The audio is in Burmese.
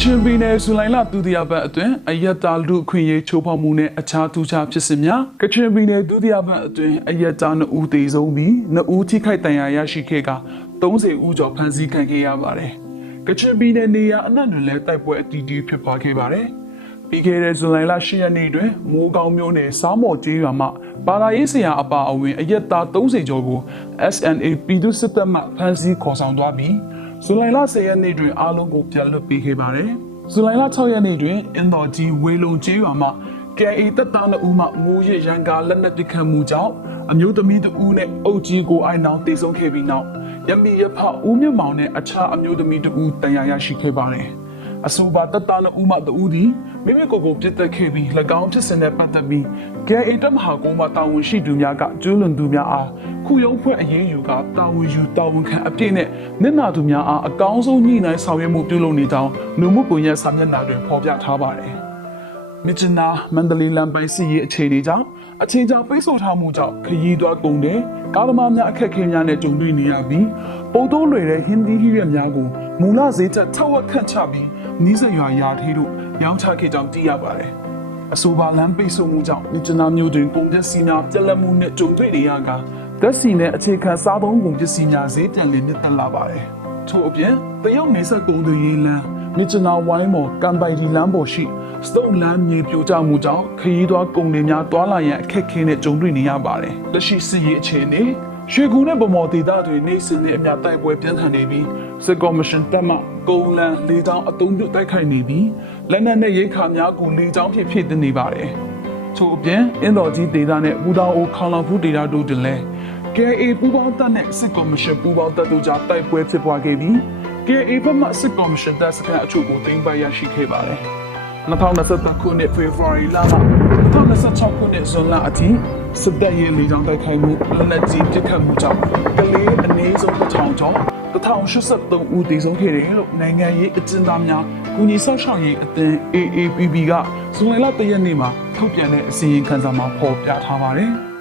ချင်ပြည်နယ်ဇူလိုင်လဒုတိယပတ်အတွင်းအယက်သားလူခွင့်ရေးချိုးဖောက်မှုနဲ့အခြားထူးခြားဖြစ်စဉ်များကချင်ပြည်နယ်ဒုတိယပတ်အတွင်းအယက်သား2ဦးသေဆုံးပြီး2ဦးထိခိုက်ဒဏ်ရာရရှိခဲ့က30ဦးကျော်ဖမ်းဆီးခံခဲ့ရပါတယ်။ကချင်ပြည်နယ်နေရာအနှံ့တွင်လည်းတိုက်ပွဲအတီးတီးဖြစ်ပွားခဲ့ပါတယ်။ပြီးခဲ့တဲ့ဇူလိုင်လ10ရက်နေ့တွင်မိုးကောင်းမြို့နယ်စားမော်ကျေးရွာမှပါရာရေးဆရာအပါအဝင်အယက်သား30ကျော်ကို SNA ပြည်သူစစ်တပ်မှဖမ်းဆီးခေါ်ဆောင်သွားပြီးဇူလိုင်လ10ရက်နေ့တွင်အားလုံးကိုပြန်လွှတ်ပေးခဲ့ပါတယ်။ဇူလိုင်လ6ရက်နေ့တွင်အင်တော်ကြီးဝေလုံကျေးရွာမှ KA တပ်သား2ဦးမှငိုးရရန်ကာလက်နက်ပစ်ခတ်မှုကြောင့်အမျိုးသမီး2ဦးနဲ့အုပ်ကြီးကိုအိုင်နောင်တေဆုံးခဲ့ပြီးနောက်ရမီရဖဦးမြင့်မောင်နဲ့အခြားအမျိုးသမီး2ဦးတန်ရာရရှိခဲ့ပါတယ်။အဆိုပါတပ်သား2ဦးမှ2ဦးသည်မိမိကိုယ်ကိုပြစ်တက်ခဲ့ပြီး၎င်းဖြစ်စဉ်နဲ့ပတ်သက်ပြီး KA တပ်မဟာကုန်းမှတာဝန်ရှိသူများကကျူးလွန်သူများအားခုရုံးဖွဲ့အရေးယူကတာဝန်ယူတာဝန်ခံအပြည့်နဲ့နစ်နာသူများအားအကောင်းဆုံးညှိနှိုင်းဆောင်ရွက်မှုပြုလုပ်နေကြောင်းလူမှုကွန်ရက်စာမျက်နှာတွင်ဖော်ပြထားပါတယ်။မြစ်ချနာမန္တလေးလမ်းပိုင်းစီရေးအခြေအနေကြောင့်အချိန်ကြာပိတ်ဆို့ထားမှုကြောင့်ခရီးသွားကုန်တဲ့ကားသမားများအခက်အခဲများနဲ့ကြုံတွေ့နေရပြီးပုံတိုးလွယ်တဲ့ဟင်းသီးဟင်းရွက်များကိုမူလဈေးထက်ထက်ဝက်ခန့်ချပြီးနီးစပ်ရွာရာထီးတို့ရောင်းချခဲ့ကြောင်းသိရပါတယ်။အဆိုပါလမ်းပိတ်ဆို့မှုကြောင့်မြစ်ချနာမြို့တွင်ကုန်ပစ္စည်းများပြက်လက်မှုနဲ့ကြုံတွေ့နေရကသက်စီနဲ့အခြေခံစားသုံးကုန်ပစ္စည်းများဈေးပြန်လည်မြင့်တက်လာပါတယ်။ထို့အပြင်တရုတ်နေဆက်ကုန်တွေရေးလမ်းမြစ်ချနာဝိုင်းမော်ကံပိုင်ဒီလမ်းပေါ်ရှိစတုံလမ်းမြေပြိုကျမှုကြောင့်ခရီးသွားကုန်တွေများတွာလာရန်အခက်အခဲနဲ့ကြုံတွေ့နေရပါတယ်။လက်ရှိစစ်ရေးအခြေအနေရွှေကူနဲ့ဗမော်ဒေသတွေနေစဉ်နဲ့အများတိုက်ပွဲပြင်းထန်နေပြီးစစ်ကော်မရှင်တပ်မှကုန်လန်လေကြောင်းအုံပြုတိုက်ခိုက်နေပြီးလက်နက်နဲ့ရိခါများကိုလေကြောင်းဖြင့်ဖြည့်တင်းနေပါတယ်။ထို့အပြင်အင်းတော်ကြီးဒေသနဲ့ဘူတောင်အိုခေါလောင်ဖူးဒေသတို့တွင်လည်း KA ပူးပေါင်းတပ်နဲ့စစ်ကော်မရှင်ပူးပေါင်းတပ်တို့ကြားတိုက်ပွဲဖြစ်ပွားခဲ့ပြီး KA ဘက်မှစစ်ကော်မရှင်တပ်စခန်းအချို့ကိုသိမ်းပိုက်ရရှိခဲ့ပါတယ်။2023ခုနှစ်ဖေဖော်ဝါရီလမှ2026ခုနှစ်ဇွန်လအထိစစ်တပ်ရဲ့လေကြောင်းတိုက်ခိုက်မှုလက်နက်ကြီးပစ်ခတ်မှုကြောင့်ကလေးအနည်းဆုံး1000ကျော်1083ဦးသေဆုံးခဲ့တယ်လို့နိုင်ငံရေးအကျဉ်းသားများကူညီဆောက်ရှောက်ရေးအသင်း AAPP ကဇူလိုင်လ1ရက်နေ့မှာထုတ်ပြန်တဲ့အစီရင်ခံစာမှာဖော်ပြထားပါတယ်။